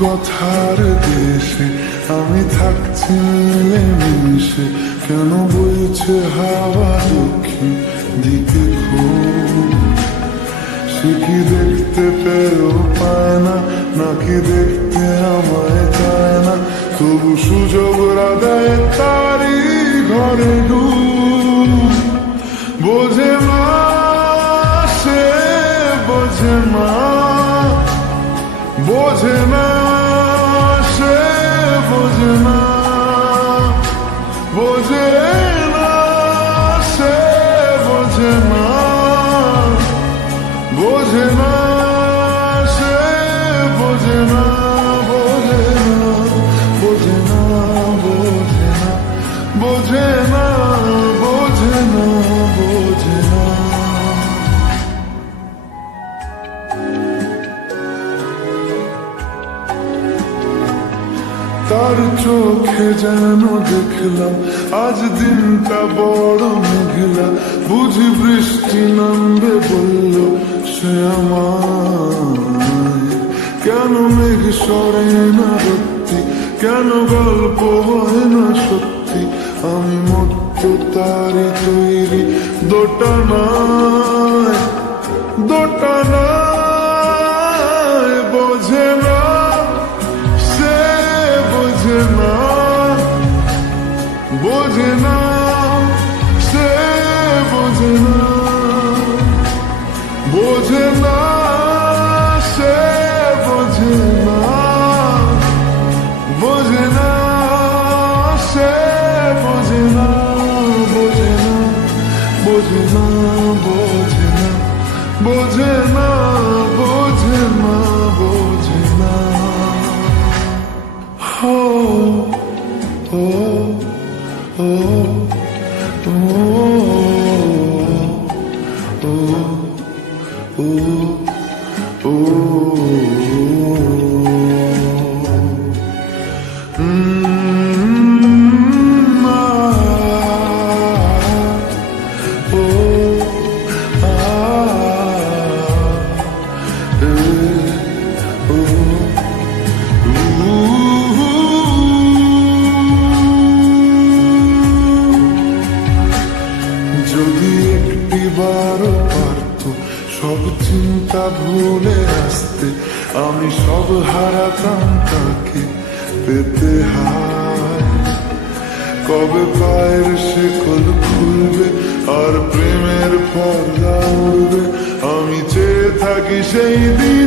কথার দেশে আমি থাকছি মিলেমিশে, কেন বইছে হাওয়া দক্ষিণ দিকে খুব? সে কি দেখতে পেয়েও পায় না, নাকি দেখতে আমায় চায় না? তবু সুযোগ রাধায় তারি ঘরে ডুব। বোঝে মা, সে বোঝে মা, বোঝে না, সে বোঝে না, বোঝে না, সে বোঝে না, বোঝে না, সে বোঝে না, বোঝে না, বোঝে না, বোঝে না, বোঝে না, বোঝে না, বোঝে না। তার চোখে যেন দেখলাম আজ দিনটা বড় মেঘলা, বুঝি বৃষ্টি নামবে বলল সে আমায়। কেন মেঘ সরে না সত্যি, কেন গল্প হয় না সত্যি? আমি মত্ত তারি তৈরি দোটানায়, দোটানায়। বোঝে না, সে বোঝে না, বোঝে না, সে বোঝে না, বোঝে না, সে বোঝে না, বোঝে না, সে বোঝে না, বোঝে না, বোঝে না, বোঝে না, বোঝে না, বোঝে না, বোঝে না। Oh, oh, oh, oh, oh, যদি একটিবারও পারত সব চিন্তা ভুলে আসতে, আমি সব হারাতাম তাকে পেতে হায়। কবে পায়ের শেকল খুলবে আর প্রেমের পর্দা উড়বে, আমি চেয়ে থাকি সেই দিন